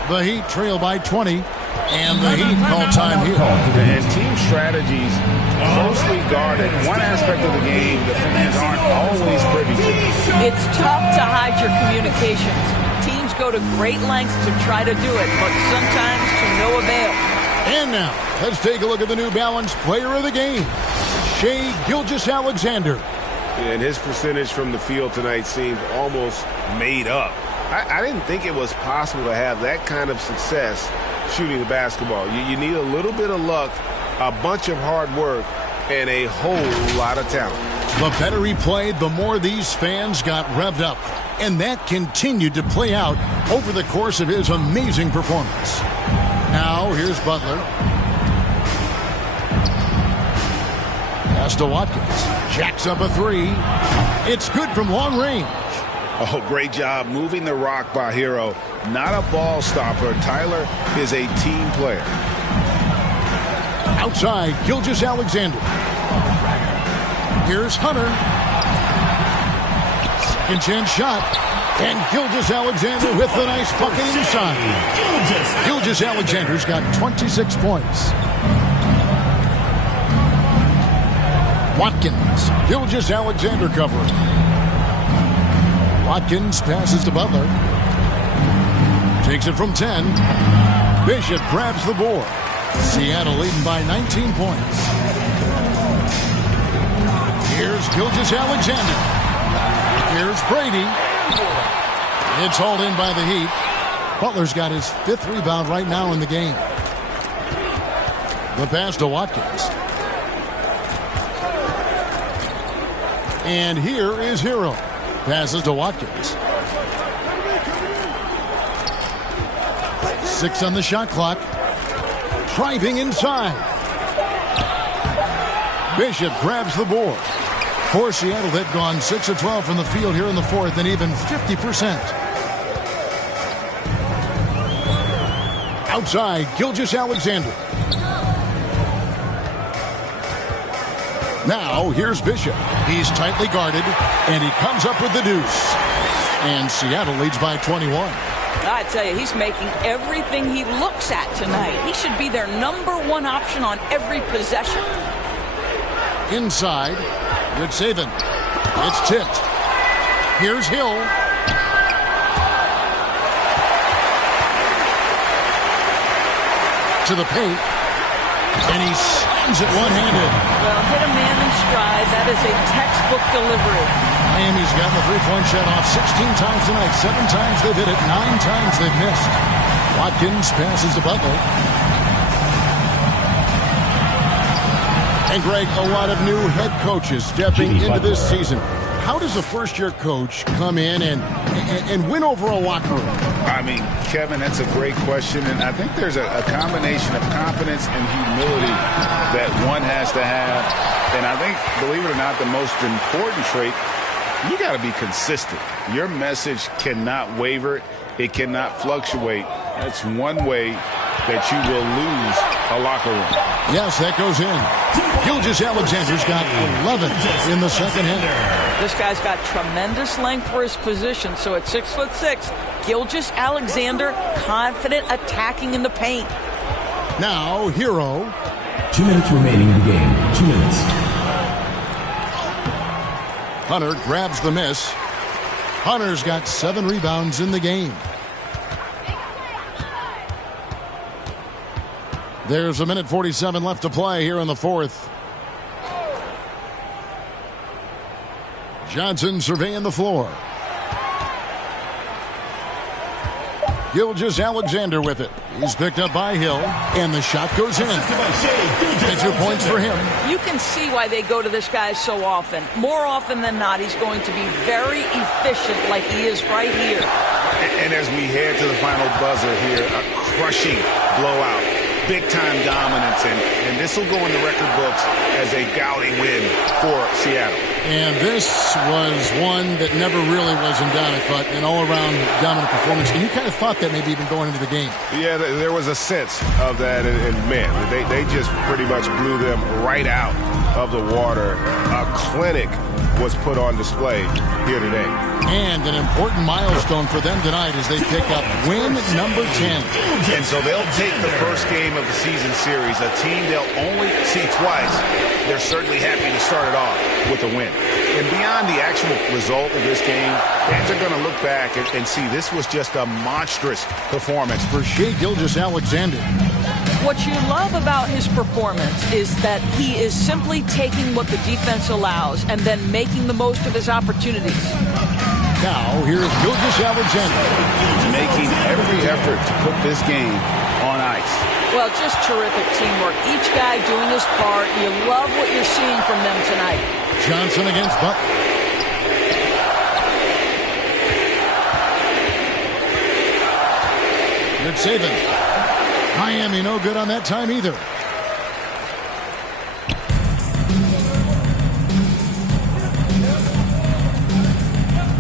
The Heat trail by 20, and the Heat call time here. And team strategies closely guarded. One aspect of the game the fans aren't always privy to. It's tough to hide your communications. Teams go to great lengths to try to do it, but sometimes to no avail. And now, let's take a look at the New Balance player of the game, Shai Gilgeous-Alexander. And his percentage from the field tonight seems almost made up. I didn't think it was possible to have that kind of success shooting the basketball. You need a little bit of luck, a bunch of hard work, and a whole lot of talent. The better he played, the more these fans got revved up. And that continued to play out over the course of his amazing performance. Now, here's Butler. Pass to Watkins. Jacks up a three. It's good from long range. Oh, great job moving the rock by Hero. Not a ball stopper. Tyler is a team player. Outside, Gilgeous-Alexander. Here's Hunter. Second chance shot. And Gilgeous-Alexander with the nice bucket inside. Gilgeous-Alexander's got 26 points. Watkins. Gilgeous-Alexander covering. Watkins passes to Butler. Takes it from 10. Bishop grabs the board. Seattle leading by 19 points. Here's Gilgeous-Alexander. Here's Brady. It's hauled in by the Heat. Butler's got his 5th rebound right now in the game. The pass to Watkins. And here is Hero. Passes to Watkins. 6 on the shot clock. Driving inside. Bishop grabs the board. For Seattle, they've gone 6 of 12 from the field here in the 4th and even 50%. Outside, Gilgeous-Alexander. Now, here's Bishop. He's tightly guarded, and he comes up with the deuce. And Seattle leads by 21. I tell you, he's making everything he looks at tonight. He should be their #1 option on every possession. Inside, good saving. It's tipped. Here's Hill. To the paint. And he slams it one-handed. Well, hit a man in stride. That is a textbook delivery. Miami's gotten the three-point shot off 16 times tonight. 7 times they've hit it. 9 times they've missed. Watkins passes to Butler. And, Greg, a lot of new head coaches stepping into this season. How does a first-year coach come in and win over a locker room? I mean, Kevin, that's a great question. And I think there's a combination of confidence and humility that one has to have. And I think, believe it or not, the most important trait, you got to be consistent. Your message cannot waver. It cannot fluctuate. That's one way that you will lose a locker room. Yes, that goes in. Gilgeous-Alexander's got 11 in the second half. This guy's got tremendous length for his position. So at 6'6", Gilgeous-Alexander confident attacking in the paint. Now, Hero. 2 minutes remaining in the game. 2 minutes. Hunter grabs the miss. Hunter's got 7 rebounds in the game. There's 1:47 left to play here in the 4th. Johnson surveying the floor. Gilgeous-Alexander with it. He's picked up by Hill, and the shot goes in. And 2 points for him. You can see why they go to this guy so often. More often than not, he's going to be very efficient like he is right here. And as we head to the final buzzer here, a crushing blowout. Big-time dominance, and this will go in the record books as a gaudy win for Seattle. And this was one that never really was in doubt, I thought, an all-around dominant performance. And you kind of thought that maybe even going into the game. Yeah, there was a sense of that, and man, they just pretty much blew them right out of the water. A clinic was put on display here today. And an important milestone for them tonight as they pick up win number 10. And so they'll take the first game of the season series, a team they'll only see twice. They're certainly happy to start it off with a win. And beyond the actual result of this game, fans are going to look back and see this was just a monstrous performance for Shai Gilgeous-Alexander. What you love about his performance is that he is simply taking what the defense allows and then making the most of his opportunities. Now, here's Gilgeous-Alexander. Making every effort to put this game on ice. Well, just terrific teamwork. Each guy doing his part. You love what you're seeing from them tonight. Johnson against Butler. Good saving. Miami no good on that time either.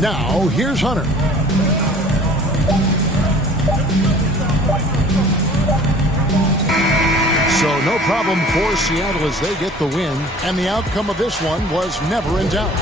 Now, here's Hunter. So no problem for Seattle as they get the win. And the outcome of this one was never in doubt.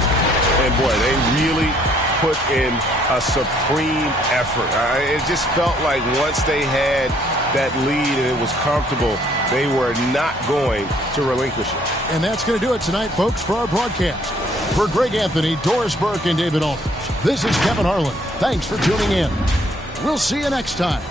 And boy, they really put in a supreme effort. It just felt like once they had that lead and it was comfortable, they were not going to relinquish it. And that's going to do it tonight, folks, for our broadcast. For Greg Anthony, Doris Burke, and David Aldridge, this is Kevin Harlan. Thanks for tuning in. We'll see you next time.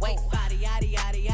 Wait, yada yada yada yada.